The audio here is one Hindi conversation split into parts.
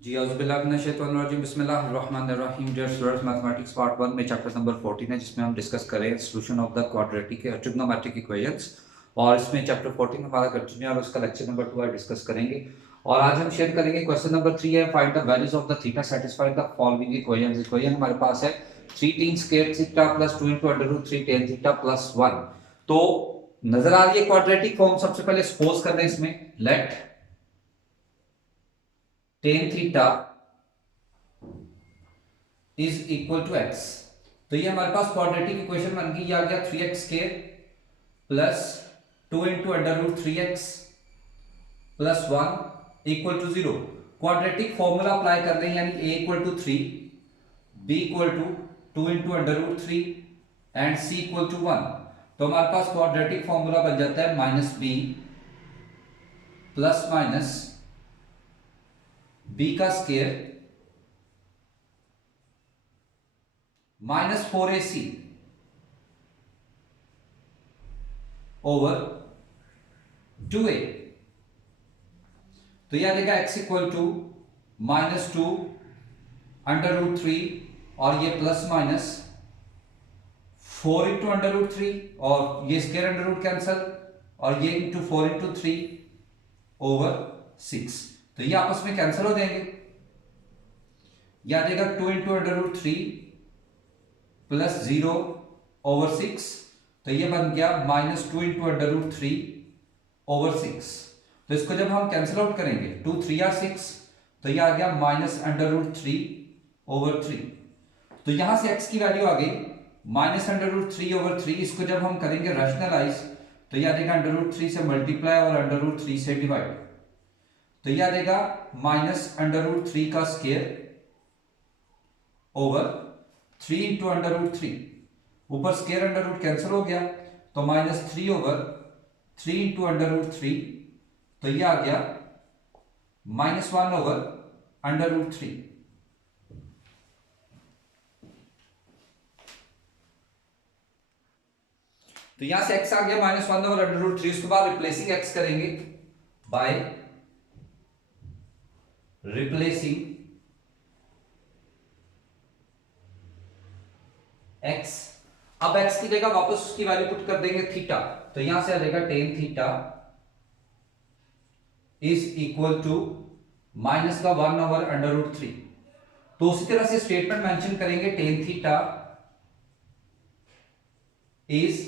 जी औज़ुबिल्लाहिमिनश्शैतानिर्रजीम बिस्मिल्लाहिर्रहमानिर्रहीम। डियर स्टूडेंट्स, मैथमेटिक्स पार्ट 1 में चैप्टर नंबर 14 है, जिसमें हम डिस्कस कर रहे हैं solution of the quadratic trigonometric equations. और इसमें चैप्टर 14 हमारा कंटिन्यू है और उसका लेक्चर नंबर 2 है, डिस्कस करेंगे। और आज हम शेयर करेंगे क्वेश्चन नंबर 3 है, find the values of the theta satisfy the following equations. Equation हमारे पास है 3 tan square theta plus 2 √3 tan theta plus 1। तो नजर आ रही है क्वाड्रेटिक फॉर्म। सबसे पहले सपोज कर रहे हैं इसमें, let tan theta is equal to x. तो ये हमारे पास क्वाड्रेटिक इक्वेशन बन गई। ये आ गया 3x square plus 2 √3x plus 1 equal to 0। Quadratic formula apply कर रहे हैं, यानी a equal to 3, b equal to 2 √3 and c equal to 1। तो हमारे पास क्वाड्रेटिक फॉर्मूला बन जाता है minus b plus minus b का square minus 4ac over 2a। तो यह आ जाएगा x इक्वल टू -2 √3 और ये प्लस माइनस 4 इंटू √3 और ये स्क्वायर अंडर रूट कैंसल और ये इंटू 4 इंटू 3 ओवर 6। तो ये आपस में कैंसिल हो जाएंगे। यह आ जाएगा 2 इंटू √3 प्लस 0 ओवर 6। तो ये बन गया -2 इंटू √3 ओवर 6। तो इसको जब हम कैंसिल आउट करेंगे 2 3 या 6, तो ये आ गया -√3 ओवर 3। तो यहां से x की वैल्यू आ गई -√3 ओवर 3। इसको जब हम करेंगे रैशनलाइज, तो ये आ जाएगा √3 से मल्टीप्लाई और √3 से डिवाइड। तो ये आ जाएगा -√3 का स्क्वायर ओवर 3 इंटू √3। ऊपर स्क्वायर अंडर रूट कैंसिल हो गया, तो -3 ओवर 3 इंटू √3। तो ये आ गया -1 ओवर √3। तो यहां से x आ गया -1 ओवर √3। उसके बाद रिप्लेसिंग x करेंगे बाय रिप्लेसिंग x। अब x की जगह वापस उसकी वैल्यू पुट कर देंगे थीटा। तो यहां से आ जाएगा tan theta is equal to minus का 1 ओवर √3। तो उसी तरह से स्टेटमेंट मेंशन करेंगे tan theta is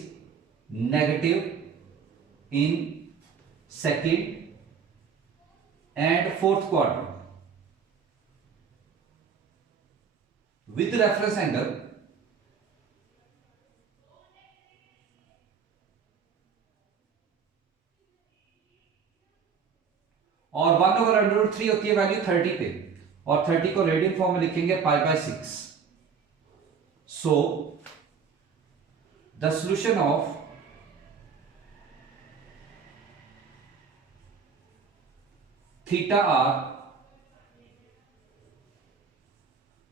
negative in second and fourth quarter with reference angle और 1 ओवर √3 होती है वैल्यू 30 पे, और 30 को रेडियन फॉर्म में लिखेंगे π/6। So the solution of theta are.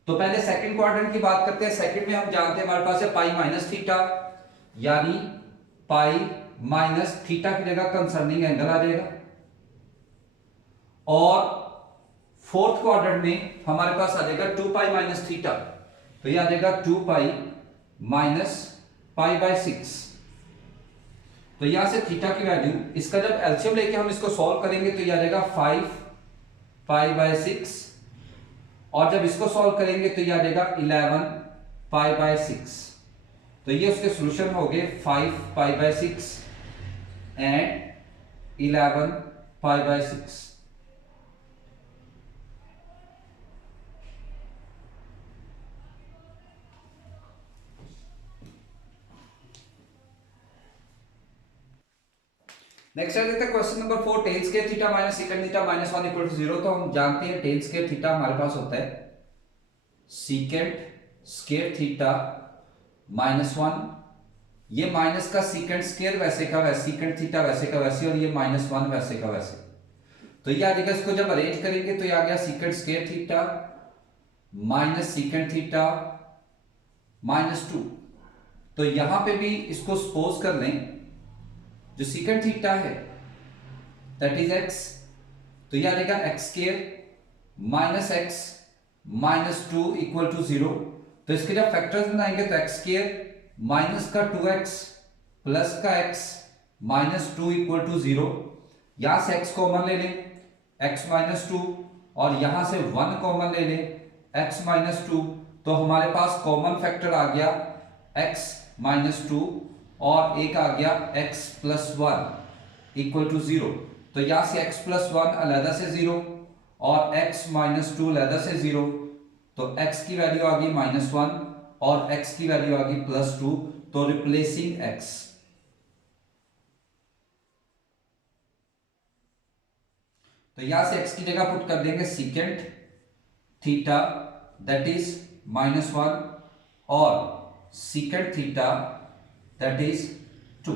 तो पहले सेकंड क्वाड्रेंट की बात करते हैं। सेकंड में हम जानते हैं हमारे पास है पाई माइनस थीटा, यानी पाई माइनस थीटा की जगह कंसर्निंग एंगल आ जाएगा। और फोर्थ क्वाड्रेंट में हमारे पास आ जाएगा 2 पाई माइनस थीटा। तो यह आ जाएगा 2 पाई माइनस π/6। तो यहां से थीटा की वैल्यू, इसका जब एलसीएम लेके हम इसको सॉल्व करेंगे तो यह आ जाएगा 5 π/6। और जब इसको सॉल्व करेंगे तो यह आ जाएगा 11 π/6। तो ये उसके सॉल्यूशन हो गए 5 π/6 एंड 11 π/6। नेक्स्ट आ जाता है question number 4, tan square theta minus second theta minus 1 equal to 0। तो हम जानते हैं टेन स्क्वायर थीटा हमारे पास होता है सीकेंट स्क्वायर थीटा -1। ये माइनस का सीकेंट स्क्वायर वैसे का वैसे, सीकेंट थीटा वैसे का वैसे, और ये -1 वैसे का वैसे। तो ये आ जाएगा, इसको जब अरेंज करेंगे तो ये आ गया secant square theta minus secant theta -2। तो यहां पे भी इसको सपोज कर लें, जो सीकेंट थीटा है दैट इज एक्स। तो यह आ जाएगा x square minus x minus two equal to 0। तो इसके जब फैक्टर्स बनाएंगे तो एक्स स्क्वायर माइनस का 2x प्लस का x minus two equal to 0। यहां से x कॉमन ले लें, x माइनस टू, और यहां से 1 कॉमन ले लें, x माइनस टू। तो हमारे पास कॉमन फैक्टर आ गया x माइनस टू और एक आ गया x plus one equal to 0। तो यहां से x प्लस वन अलहदा से 0 और x माइनस टू अलहदा से 0। तो x की वैल्यू आ गई माइनस वन और x की वैल्यू आ गई प्लस टू। तो रिप्लेसिंग x, तो यहां से x की जगह पुट कर देंगे secant theta that is minus one और सीकेंट थीटा दैट इज 2।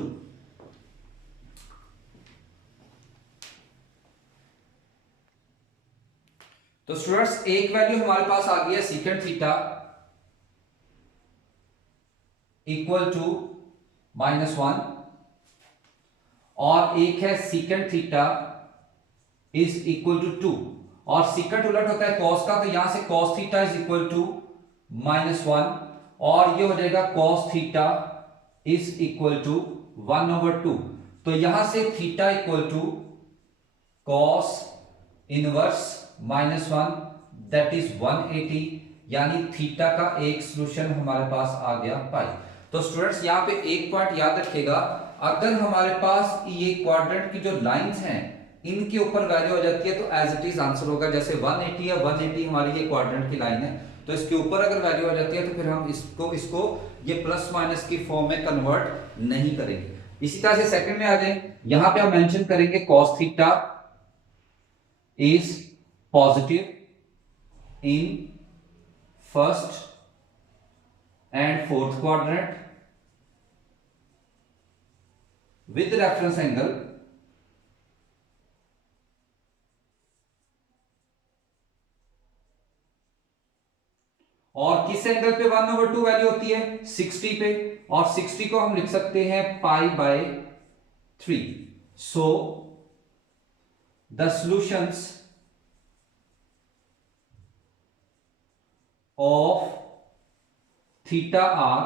तो स्टूडेंट्स एक वैल्यू हमारे पास आ गई है secant theta equal to minus one और एक है secant theta is equal to 2। और सीकेंट उलट होता है कॉस का, तो यहां से cos theta is equal to minus one और ये हो जाएगा cos theta is equal to 1/2। तो यहां से theta equal to cos inverse minus one that is 180, यानी थीटा का एक सॉल्यूशन हमारे पास आ गया पाई। तो स्टूडेंट्स यहां पे एक पॉइंट याद रखिएगा, अगर हमारे पास ये क्वाड्रेंट की जो लाइंस हैं इनके ऊपर वैल्यू हो जाती है तो एज इट इज आंसर होगा। जैसे 180 है, 180 हमारी ये क्वाड्रेंट की लाइन है, तो इसके ऊपर अगर वैल्यू हो जाती है तो फिर हम इसको ये प्लस माइनस की फॉर्म में कन्वर्ट नहीं करेंगे। इसी तरह से सेकंड में आ जाए, यहां पे हम मेंशन करेंगे cos theta is positive in first and fourth quadrant with reference angle और किस एंगल पे 1/2 वैल्यू होती है 60 पे, और 60 को हम लिख सकते हैं pi by 3। So the solutions of theta are,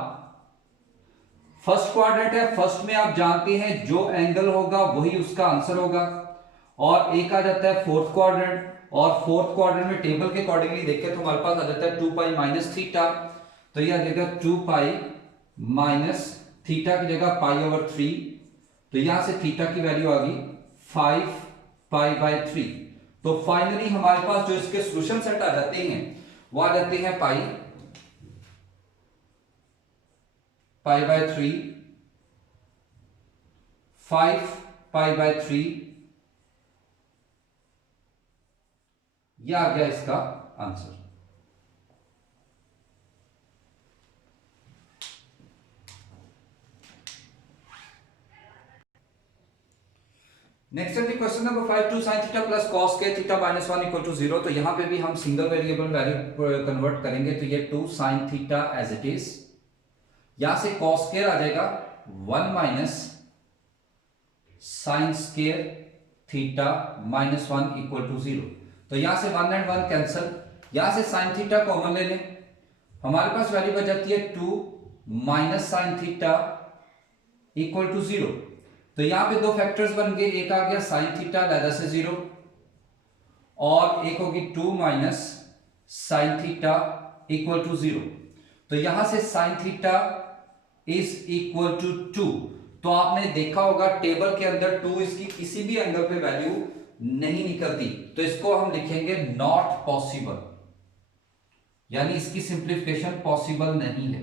first quadrant है, फर्स्ट में आप जानते हैं जो एंगल होगा वही उसका आंसर होगा, और एक आ जाता है फोर्थ क्वाड्रेंट, और फोर्थ क्वाड्रेंट में टेबल के अकॉर्डिंगली देखें तो हमारे पास आ जाता है 2 पाई माइनस थीटा। तो ये आ जाएगा 2 पाई माइनस थीटा की जगह पाई ओवर 3। तो यहां से थीटा की वैल्यू आ गई 5 पाई बाय 3। तो फाइनली हमारे पास जो इसके सॉल्यूशन सेट आ जाते हैं वो आ जाते हैं पाई बाय 3, 5 पाई बाय 3, ये आ गया इसका आंसर। नेक्स्ट है question number 5, 2 sin theta plus cos के थीटा माइनस 1 इक्वल टू 0। तो यहां पे भी हम सिंगल वेरिएबल वैल्यू कन्वर्ट करेंगे, तो ये 2 sin theta as it is, यहां से cos स्क्वायर आ जाएगा 1 minus sin square theta minus 1 equal to 0। तो यहां से 1 एंड 1 कैंसिल, यहां से sin थीटा कॉमन ले लें, हमारे पास वैल्यू बच जाती है 2 minus sin theta equal to 0। तो यहां पे दो फैक्टर्स बन गए, एक आ गया sin थीटा दादा से 0 और एक होगी 2 minus sin theta equal to 0। तो यहां से sin theta is equal to 2। तो आपने देखा होगा टेबल के अंदर 2 इसकी किसी भी एंगल पे वैल्यू नहीं निकलती, तो इसको हम लिखेंगे नॉट पॉसिबल, यानी इसकी सिंप्लीफिकेशन पॉसिबल नहीं है।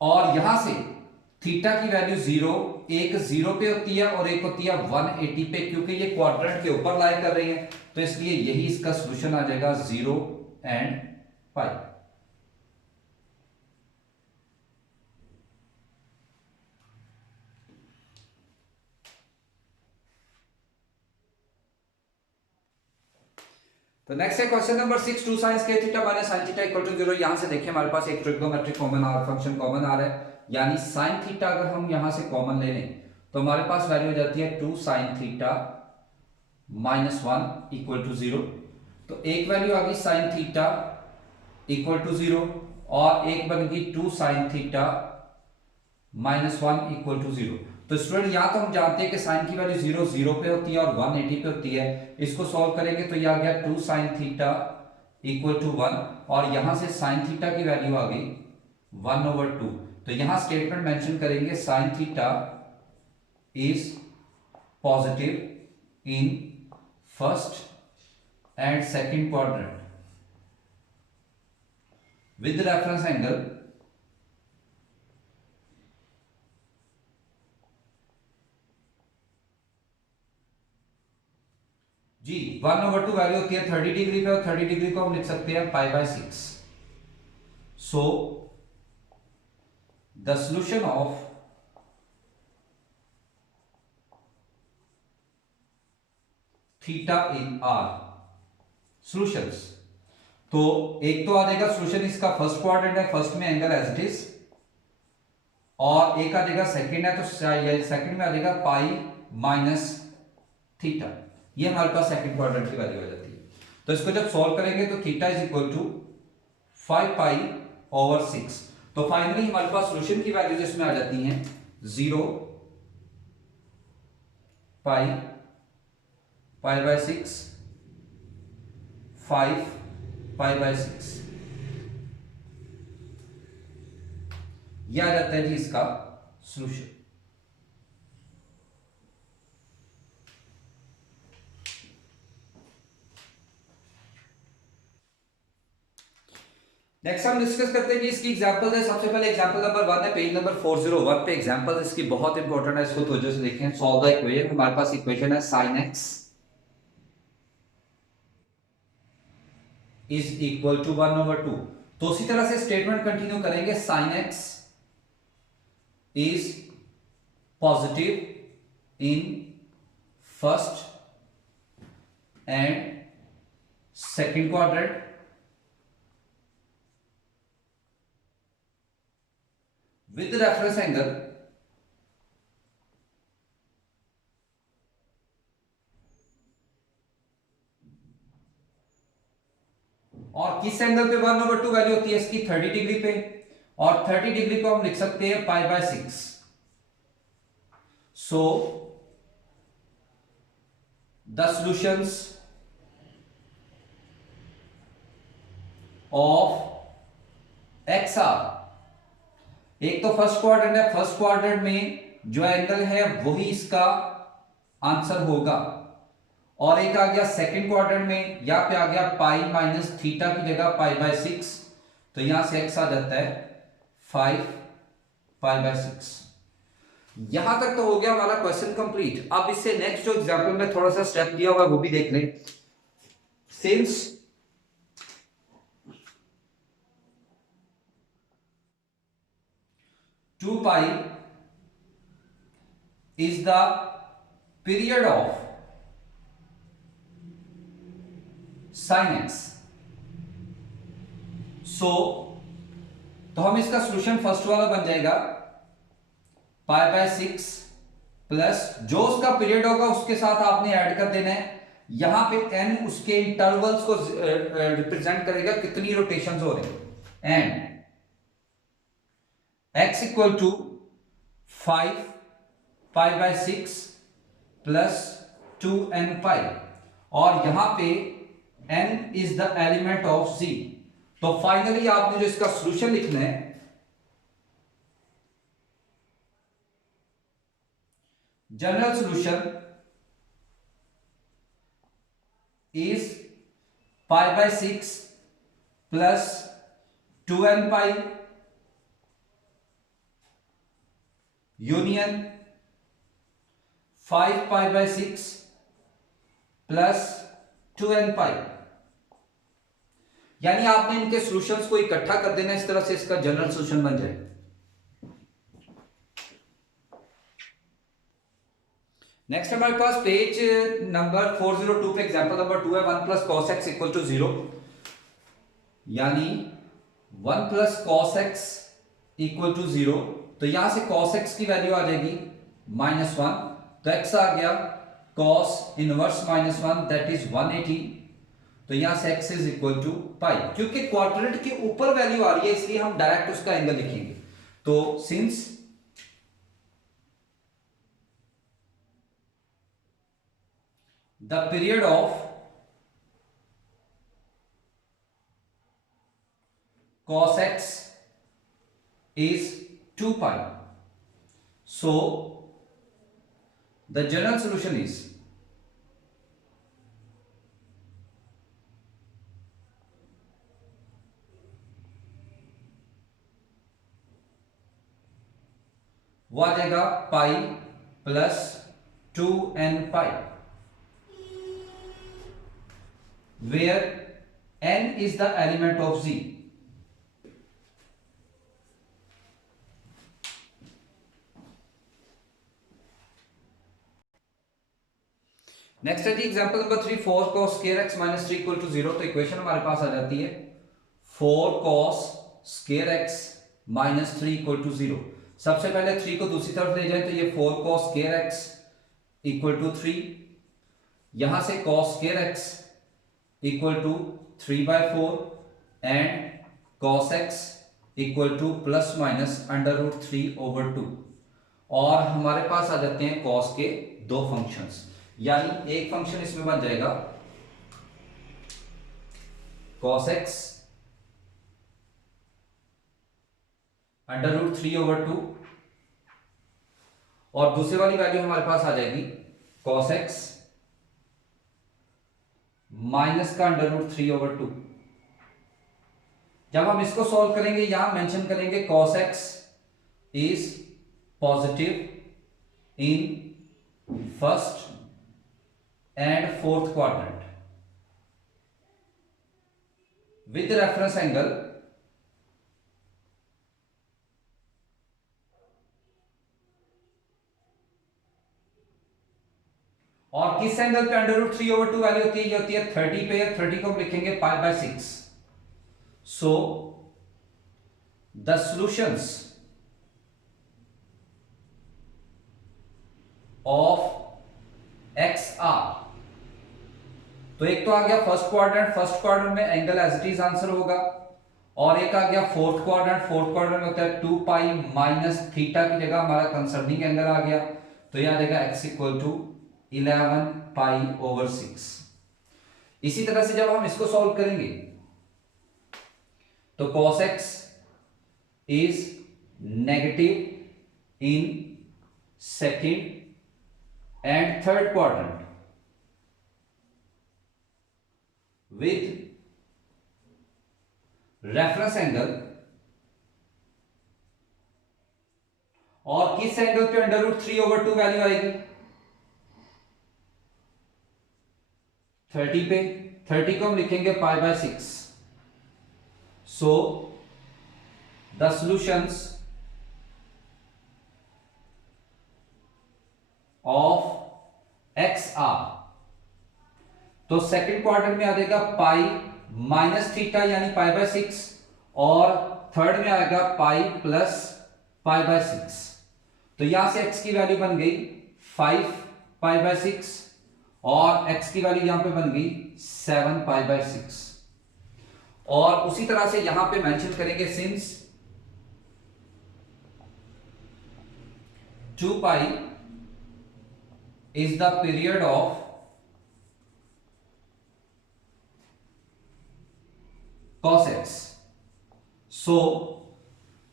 और यहां से थीटा की वैल्यू 0, एक 0 पे होती है और एक होती है 180 पे, क्योंकि ये क्वाड्रेंट के ऊपर लाई कर रही है, तो इसलिए यही इसका सॉल्यूशन आ जाएगा 0 एंड पाई। तो नेक्स्ट है question number 6, 2 sin square theta minus sin theta equal to 0। यहां से देखिए हमारे पास एक ट्रिग्नोमेट्रिक कॉमन फंक्शन कॉमन आ रहा है, यानी sin थीटा अगर हम यहां से कॉमन ले लें तो हमारे पास वैल्यू हो जाती है 2 sin थीटा -1 इक्वल टू 0। तो एक वैल्यू आ गई sin थीटा इक्वल टू 0 और एक बन गई 2 sin थीटा -1 इक्वल टू 0। तो स्टूडेंट यहाँ तो हम जानते हैं कि साइन की वैल्यू 0 पे होती है और 180 पे होती है। इसको सॉल्व करेंगे तो ये आ गया 2 sin थीटा इक्वल टू 1 और यहां से sin थीटा की वैल्यू आ गई 1/2। तो यहां स्टेटमेंट मेंशन करेंगे sin theta is positive in first and second quadrant with reference angle G 1/2 value होती है 30 डिग्री पे और 30 डिग्री को हम लिख सकते हैं π/6। So the solution of theta in are solutions. तो एक तो आ जाएगा सॉल्यूशन इसका फर्स्ट क्वाड्रेंट है, फर्स्ट में एंगल एज इट इज, और एक आ जाएगा सेकंड है तो सेकंड में आ जाएगा π-थीटा। ये हमारे पास सेकंड क्वाड्रेंट की वैल्यू आ जाती है। तो इसको जब सॉल्व करेंगे तो थीटा इज इक्वल टू 5π/6। तो फाइनली हमारे पास सॉल्यूशन की वैल्यूज इसमें आ जाती हैं 0 π/6 5π/6। यह आ जाता है जी इसका सॉल्यूशन। नेक्स्ट हम डिस्कस करते हैं कि इसकी एग्जांपल्स है। सबसे पहले एग्जांपल नंबर 1 है, पेज नंबर 401 पे एग्जांपल इसकी बहुत इंपॉर्टेंट है, इसको तवज्जो से देखें। Solve the equation. हमारे पास इक्वेशन है sin x is equal to 1/2। तो उसी तरह से स्टेटमेंट कंटिन्यू करेंगे। sin x is positive in first and second quadrant with the reference angle और किस एंगल पे 1/2 वैल्यू होती है इसकी 30 डिग्री पे, और 30 डिग्री को हम लिख सकते हैं π/6। So the solutions of x are, एक तो फर्स्ट क्वाड्रेंट है, फर्स्ट क्वाड्रेंट में जो एंगल है वही इसका आंसर होगा, और एक आ गया सेकंड क्वाड्रेंट में, यहां पे आ गया π-थीटा की जगह π/6। तो यहां से x आ जाता है 5π/6। यहां तक तो हो गया हमारा क्वेश्चन कंप्लीट। अब इससे नेक्स्ट जो एग्जांपल में थोड़ा सा स्टेप दिया हुआ है वो भी देख लें। Since 2π is the period of sin x, so तो हम इसका सॉल्यूशन फर्स्ट वाला बन जाएगा π/6 प्लस जो उसका पीरियड होगा उसके साथ आपने ऐड कर देना है। यहां पे n उसके इंटरवल्स को रिप्रेजेंट करेगा, कितनी रोटेशंस हो रही हैं, and x equal to 5π/6 plus 2nπ, और यहां पे n is the element of z। तो फाइनली आपने जो इसका सॉल्यूशन लिखना है, general solution is π/6 plus 2nπ union 5π/6 plus 2nπ। यानी आपने इनके सॉल्यूशंस को इकट्ठा कर देना, इस तरह से इसका जनरल सॉल्यूशन बन जाए। नेक्स्ट हमारे पास पेज नंबर 402 पे एग्जांपल नंबर 2 है, 1 plus cos x equal to 0, यानी 1 plus cos x equal to 0। तो यहां से cos x की वैल्यू आ जाएगी -1, तो x आ गया cos इनवर्स -1 दैट इज 180। तो यहां से x इज इक्वल टू पाई, क्योंकि क्वाड्रेंट के ऊपर वैल्यू आ रही है इसलिए हम डायरेक्ट उसका एंगल लिखेंगे। तो since the period of cos x is 2 pi, so the general solution is वो आ जाएगा pi plus 2n pi, where n is the element of z। Next है जी example number 3, 4 cos square x minus 3 equal to 0। तो इक्वेशन हमारे पास आ जाती है 4 cos square x minus 3 equal to 0। सबसे पहले 3 को दूसरी तरफ ले जाए तो ये 4 cos square x equal to 3, यहां से cos square x equal to 3/4 and cos x equal to plus minus √3/2। और हमारे पास आ जाते हैं cos के दो फंक्शंस, यानी एक फंक्शन इसमें बन जाएगा cos x √3/2 और दूसरी वाली वैल्यू हमारे पास आ जाएगी cos x माइनस का √3/2। जब हम इसको सॉल्व करेंगे यहां मेंशन करेंगे cos x is positive in first and fourth quadrant with reference angle और किस एंगल पे √3/2 वैल्यू होती है? ये होती है 30 पे। 30 को हम लिखेंगे π/6। So the solutions of x are, तो एक तो आ गया फर्स्ट क्वाड्रेंट में angle as it is answer होगा, और एक आ गया फोर्थ क्वाड्रेंट में होता है 2 पाई माइनस थीटा की जगह हमारा कंसर्निंग एंगल आ गया, तो यहां देगा x इक्वल टू 11 π/6। इसी तरह से जब हम इसको सॉल्व करेंगे तो cos x is negative in second and third quadrant with reference angle, और किस एंगल पे √3/2 वैल्यू आएगी? 30 पे। 30 को हम लिखेंगे π/6। So the solutions of x are, तो सेकंड क्वार्टर में आ जाएगा पाई माइनस थीटा यानी π/6, और थर्ड में आएगा पाई प्लस π/6। तो यहां से x की वैल्यू बन गई 5 π/6 और x की वैल्यू यहां पे बन गई 7 π/6। और उसी तरह से यहां पे मेंशन करेंगे since 2 pi is the period of cos x। सो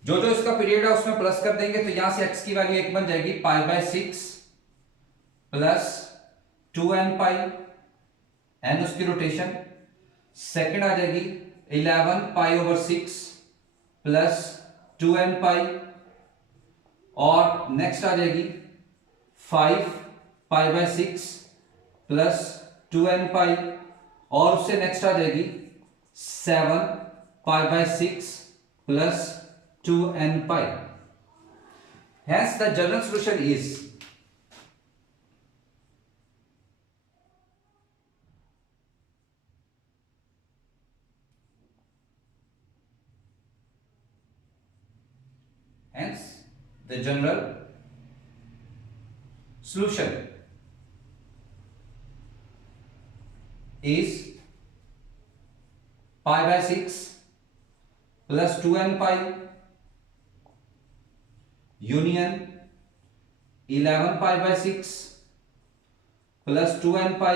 जो जो इसका पीरियड है उसमें प्लस कर देंगे, तो यहां से x की वैल्यू एक बन जाएगी π/6 प्लस 2n पाई, n उसकी रोटेशन। सेकंड आ जाएगी 11 π/6 प्लस 2n पाई, और नेक्स्ट आ जाएगी 5 π/6 प्लस 2n पाई, और उससे नेक्स्ट आ जाएगी 7 π/6 plus 2n pi। Hence the general solution is hence the general solution is pi by 6 plus 2n pi union 11 pi by 6 plus 2n pi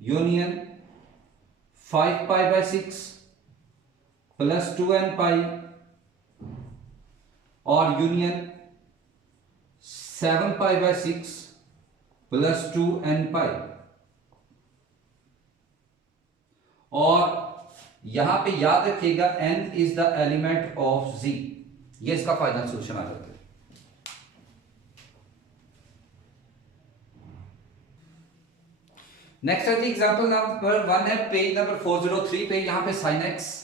union 5 pi by 6 plus 2n pi और union 7 pi by 6 plus 2n pi। और यहां पे याद रखिएगा n is the element of z, ये इसका फाइनल सॉल्यूशन आ जाता है। नेक्स्ट है एग्जांपल नंबर 1 है पेज नंबर 403 पे। यहां पे sin x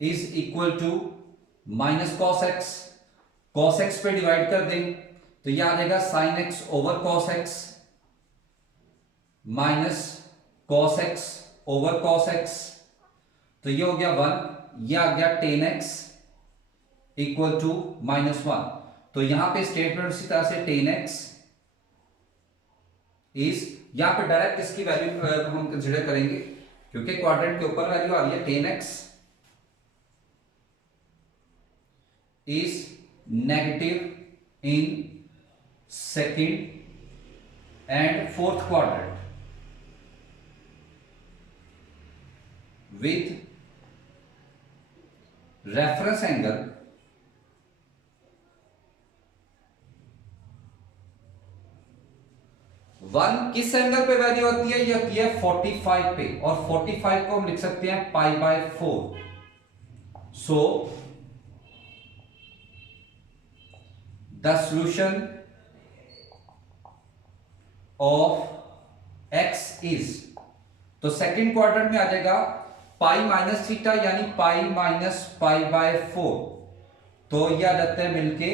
is equal to minus cos x, cos x पे डिवाइड कर दें तो यह आ जाएगा sine x over cos x minus cos x over cos x, तो ये हो गया 1, ये आ गया टेन एक्स इक्वल टू -1। तो यहां पे स्टेटमेंट उसी तरह से टेन एक्स इज, यहां पे डायरेक्ट इसकी वैल्यू हम कंसीडर करेंगे क्योंकि क्वाड्रेंट के ऊपर वैल्यू आ रही है। Ten x is negative in second and fourth quadrant with reference angle one किस एंगल पे वैल्यू होती है? ये होती है 45 पे, और 45 को हम लिख सकते हैं pi by 4। So the solution of x is, तो सेकेंड क्वाड्रेंट में आ जाएगा पाई माइनस थीटा यानी पाई माइनस पाई बाय 4, तो ये आ जाता है मिलके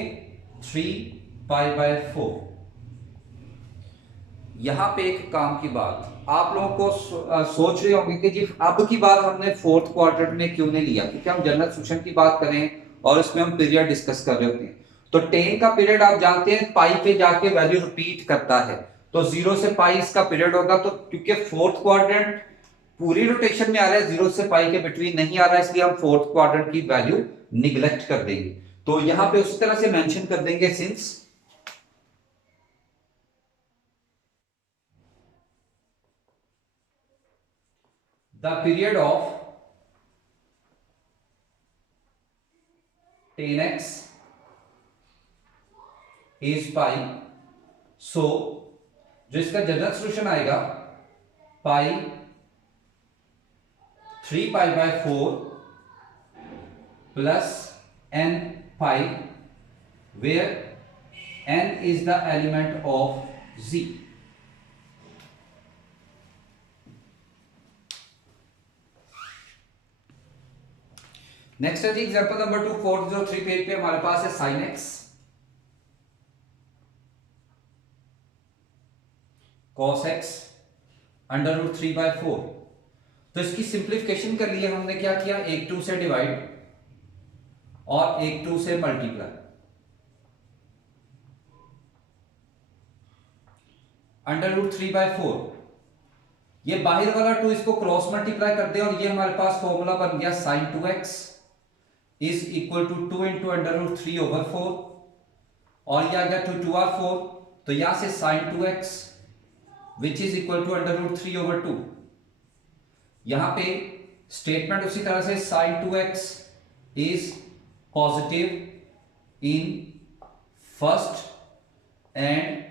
3 पाई बाय 4। यहां पे एक काम की बात, आप लोगों को सोच रहे होंगे कि जी अब की बार हमने फोर्थ क्वाड्रेंट में क्यों नहीं लिया, क्योंकि हम जनरल सॉल्यूशन की बात करें और इसमें हम पीरियड डिस्कस कर रहे होते हैं। तो टेन का पीरियड आप जानते हैं पाई पे जाके वैल्यू रिपीट करता है, तो 0 से पाई इसका पीरियड होगा। तो क्योंकि फोर्थ क्वाड्रेंट पूरी रोटेशन में आ रहा है, 0 से पाई के बिटवीन नहीं आ रहा है, इसलिए हम फोर्थ क्वाड्रेंट की वैल्यू निगलेक्ट कर देंगे। तो यहां पे उसी तरह से मेंशन कर देंगे since the period of tan x is pi, so जो इसका जनरल सॉल्यूशन आएगा pi 3 pi by 4 plus n pi, where n is the element of z। Next है जी एग्जांपल नंबर 2, 403 पेज पे हमारे पास है sine x cos x under root 3/4। तो इसकी सिंप्लीफिकेशन कर लिए हमने क्या किया, 1 2 से डिवाइड और 1 2 से मल्टीप्लाई। अंडर रूट 3/4, ये बाहर वाला 2 इसको क्रॉस मल्टीप्लाई कर दे और ये हमारे पास फॉर्मूला बन गया sin 2x is equal to 2 into under root 3/4 और ये आ गया 2 2r4, तो यहां से sin 2x which is equal to under root 3/2। यहां पे स्टेटमेंट उसी तरह से sin 2x is positive in first and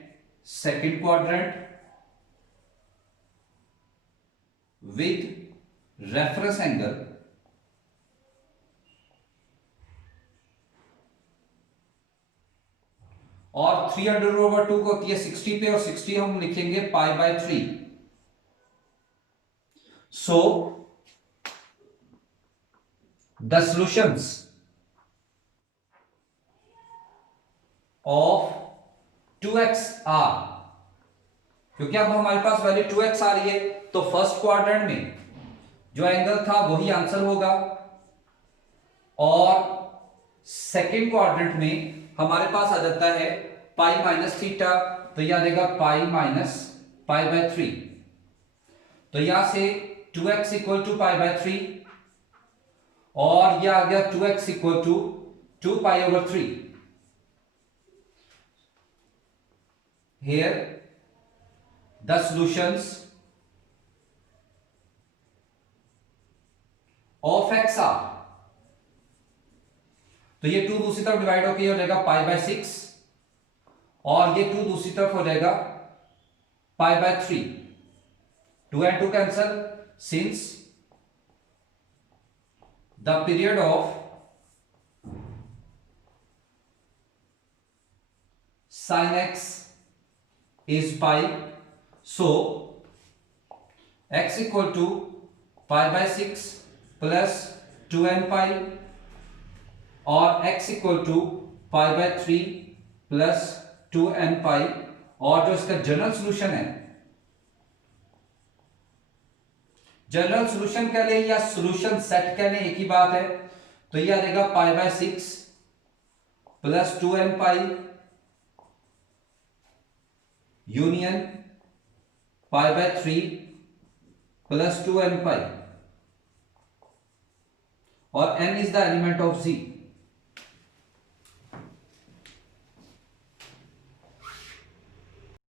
second quadrant with reference angle और 3/2 को होती है 60 पे और 60 हम लिखेंगे pi by 3। So the solutions of 2x are, क्योंकि अब हमारे पास वैल्यू 2x आ रही है तो फर्स्ट क्वाड्रेंट में जो एंगल था वही आंसर होगा और सेकेंड क्वाड्रेंट में हमारे पास आ जाता है पाई माइनस थीटा, तो यह आ जाएगा पाई माइनस पाई बाय 3। तो यहां से 2x equal to pi by 3 और यह आ गया 2x equal to 2 pi over 3। Here the solutions of x are, तो ये 2 दूसरी तरफ डिवाइड होकर हो जाएगा पाई बाय 6 और ये 2 दूसरी तरफ हो जाएगा पाई by 3। 2 and 2 cancel, since the period of sin x is pi, so x equal to pi by 6 plus 2n pi और x equal to pi by 3 plus 2n pi, और जो इसका जनरल सॉल्यूशन है, जनरल सॉल्यूशन कह ले या सॉल्यूशन सेट कह ले एक ही बात है, तो यह आ जाएगा pi by 6 plus 2n pi union pi by 3 plus 2n pi और n is the element of z।